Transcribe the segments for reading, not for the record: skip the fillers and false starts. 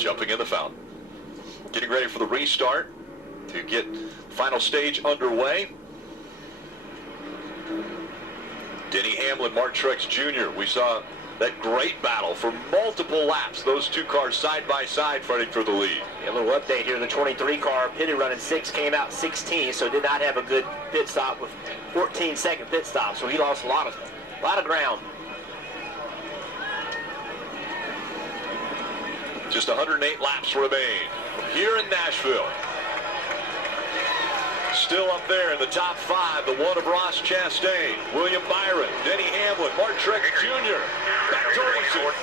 jumping in the fountain. Getting ready for the restart to get final stage underway. Denny Hamlin, Mark Truex Jr. We saw that great battle for multiple laps. Those two cars side by side fighting for the lead. A little update here. The 23 car pitted running 6, came out 16, so did not have a good pit stop with 14-second pit stop. So he lost a lot of ground. Just 108 laps remain here in Nashville. Still up there in the top 5, the one of Ross Chastain, William Byron, Denny Hamlin, Mark Truex Jr. Back to racing.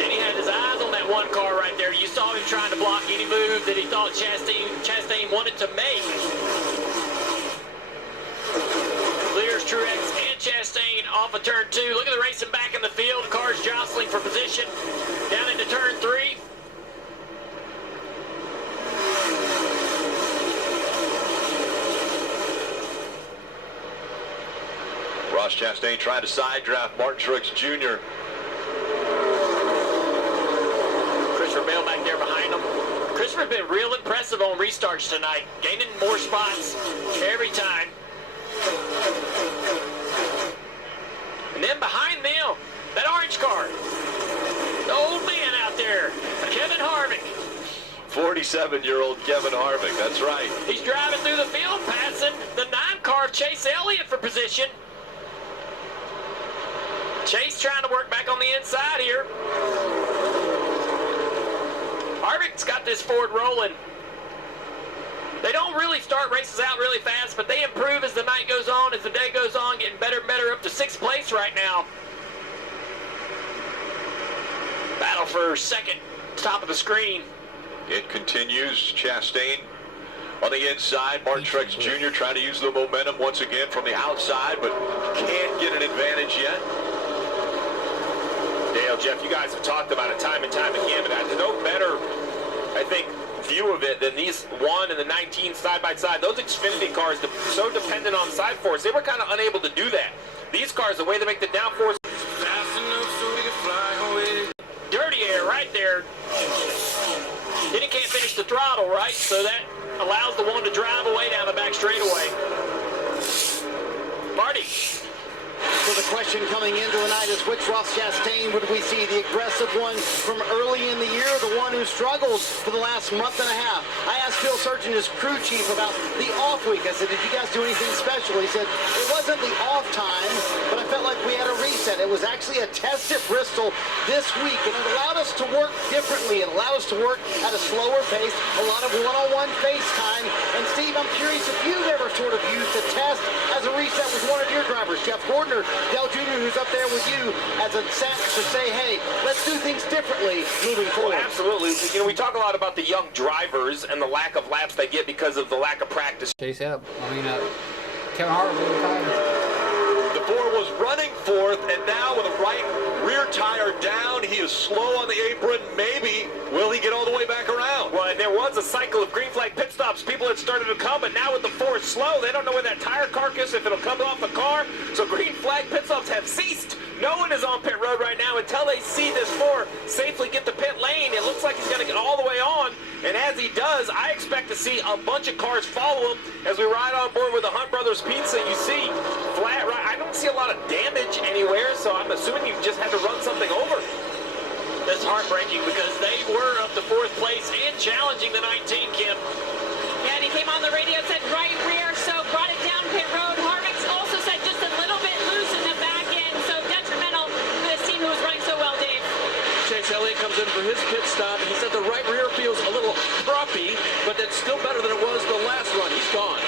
Denny had his eyes on that one car right there. You saw him trying to block any move that he thought Chastain wanted to make. Clears Truex and Chastain off of turn 2. Look at the racing back in the field. Cars jostling for position. Down into turn 3. Ross Chastain trying to side draft Mark Truex Jr. Christopher Bale back there behind him. Christopher's been real impressive on restarts tonight, gaining more spots every time. And then behind them, that orange car. The old man out there, Kevin Harvick. 47-year-old Kevin Harvick, that's right. He's driving through the field, passing the 9 car of Chase Elliott for position. Chase trying to work back on the inside here. Harvick's got this Ford rolling. They don't really start races out really fast, but they improve as the night goes on, as the day goes on, getting better and better, up to 6th place right now. Battle for second, top of the screen. It continues. Chastain on the inside. Mark Truex Jr. trying to use the momentum once again from the outside, but can't get an advantage yet. Dale, Jeff, you guys have talked about it time and time again, but there's no better, I think, view of it than these 1 and the 19 side by side. Those Xfinity cars, so dependent on side force, they were kind of unable to do that. These cars, the way they make the downforce, dirty air right there. Then he can't finish the throttle, right? So that allows the one to drive away down the back straightaway. Marty. So the question coming into the night is, which Ross Chastain would we see? The aggressive one from early in the year, the one who struggled for the last month and a half? I asked Phil Surgeon, his crew chief, about the off week. I said, did you guys do anything special? He said, it wasn't the off time, but I felt like we had a reset. It was actually a test at Bristol this week, and it allowed us to work differently. It allowed us to work at a slower pace, a lot of one-on-one face time. And Steve, I'm curious if you've ever sort of used a test as a reset with one of your drivers, Jeff Gordon or Dale Jr., who's up there with you, as a sense to say, hey, let's do things differently moving forward. Well, absolutely. You know, we talk a lot about the young drivers and the lack of laps they get because of the lack of practice. Chase up. I mean, Kevin Harvick. The Ford was running 4th, and now with a right rear tire down, he is slow on the apron. Maybe will he get all the way back around? Well, and there was a cycle of green flag pit stops. People had started to come, but now with the Ford slow, they don't know where that tire carcass, if it'll come off the car. So green flag pit stops have ceased. No one is on pit road right now until they see this Ford safely get the pit lane. It looks like he's going to get all the way on, and as he does, I expect to see a bunch of cars follow him as we ride on board with the Hunt Brothers Pizza. You see flat right. I don't see a lot of damage anywhere, so I'm assuming you just had to run something over. That's heartbreaking because they were up to 4th place and challenging the 19, Kim. Yeah, and he came on the radio and said right rear, so brought it down pit road. Harvick's also said just a little bit loose in the back end, so detrimental to this team who was running so well, Dave. Chase Elliott comes in for his pit stop, and he said the right rear feels a little frumpy, but that's still better than it was the last run. He's gone.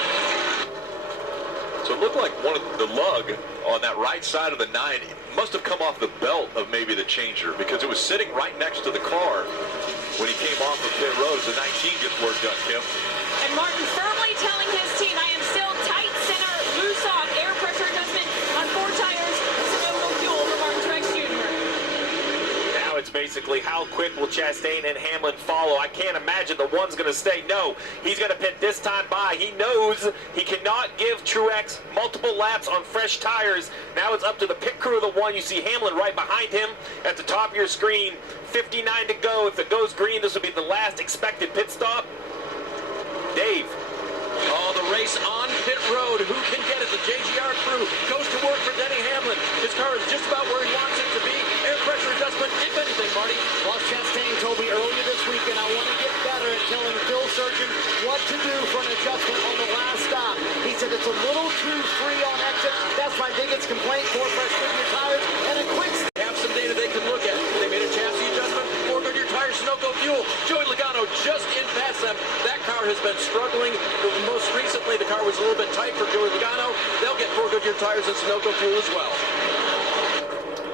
So it looked like one of the lug on that right side of the 9 must have come off the belt of maybe the changer, because it was sitting right next to the car when he came off of pit road as the 19 gets work done, Kim. And Martin firmly telling his team, I am still tight center, loose off, air pressure adjustment on 4 tires, so no fuel for Martin Truex Jr. Now it's basically basically, how quick will Chastain and Hamlin follow? I can't imagine the one's going to stay. No, he's going to pit this time by. He knows he cannot give Truex multiple laps on fresh tires. Now it's up to the pit crew of the one. You see Hamlin right behind him at the top of your screen. 59 to go. If it goes green, this will be the last expected pit stop. Dave. Oh, the race on pit road. Who can get it? The JGR crew goes to work for Denny Hamlin. His car is just about where he wants it to be. Air pressure adjustment, if anything, Marty. Ross Chastain told me earlier this weekend, I want to get better at telling Phil Surgeon what to do for an adjustment on the last stop. He said it's a little too free on exit. That's my biggest complaint for fresh Goodyear tires. And a quick Have some data they can look at. They made a chassis adjustment for Goodyear tires, Sunoco fuel. Joey Logano just in past them. That car has been struggling. Most recently, the car was a little bit tight for Joey Logano. They'll get 4 Goodyear tires and Sunoco fuel as well.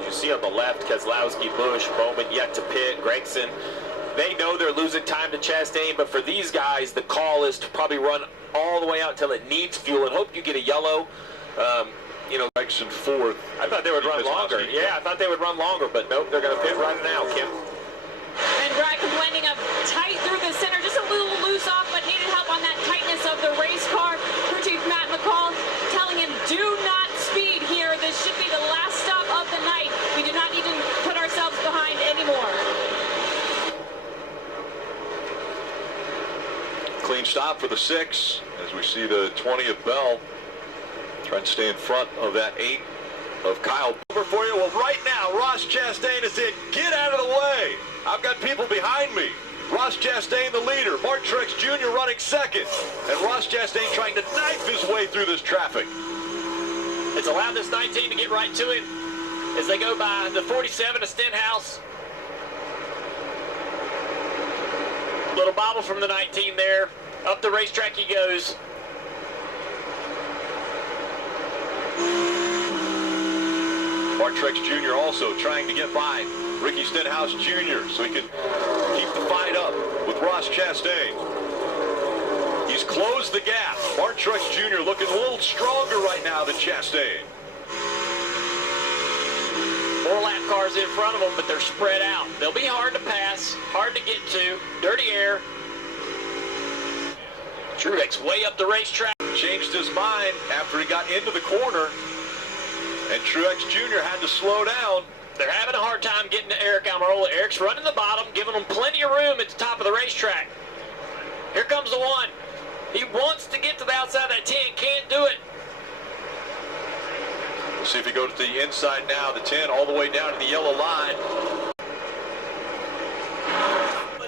You see on the left, Keselowski, Busch, Bowman yet to pit, Gregson. They know they're losing time to Chastain, but for these guys, the call is to probably run all the way out till it needs fuel and hope you get a yellow. You know, Gregson fourth. I thought they would run longer. Yeah, I thought they would run longer, but nope, they're going to pit right now, Kim. And Brad complaining of tight through the center, just a little loose off, but needed help on that tightness of the race car. Crew Chief Matt McCall telling him, do not speed here. This should be the last stop of the night. We do not need to put ourselves behind anymore. Clean stop for the 6 as we see the 20th bell. Trying to stay in front of that 8 of Kyle. Over for you. Well, right now, Ross Chastain is in. Get out of the way. I've got people behind me. Ross Chastain, the leader. Mark Truex Jr. running second. And Ross Chastain trying to knife his way through this traffic. It's allowed this 19 to get right to him as they go by the 47 of Stenhouse. Little bobble from the 19 there. Up the racetrack he goes. Mark Truex Jr. also trying to get by Ricky Stenhouse Jr. so he can keep the fight up with Ross Chastain. He's closed the gap. Mark Truex Jr. looking a little stronger right now than Chastain. 4 lap cars in front of them, but they're spread out. They'll be hard to pass, hard to get to, dirty air. Truex way up the racetrack. Changed his mind after he got into the corner, and Truex Jr. had to slow down. They're having a hard time getting to Eric Almirola. Eric's running the bottom, giving them plenty of room at the top of the racetrack. Here comes the one. He wants to get to the outside of that 10, can't do it. We'll see if he goes to the inside now, the 10 all the way down to the yellow line.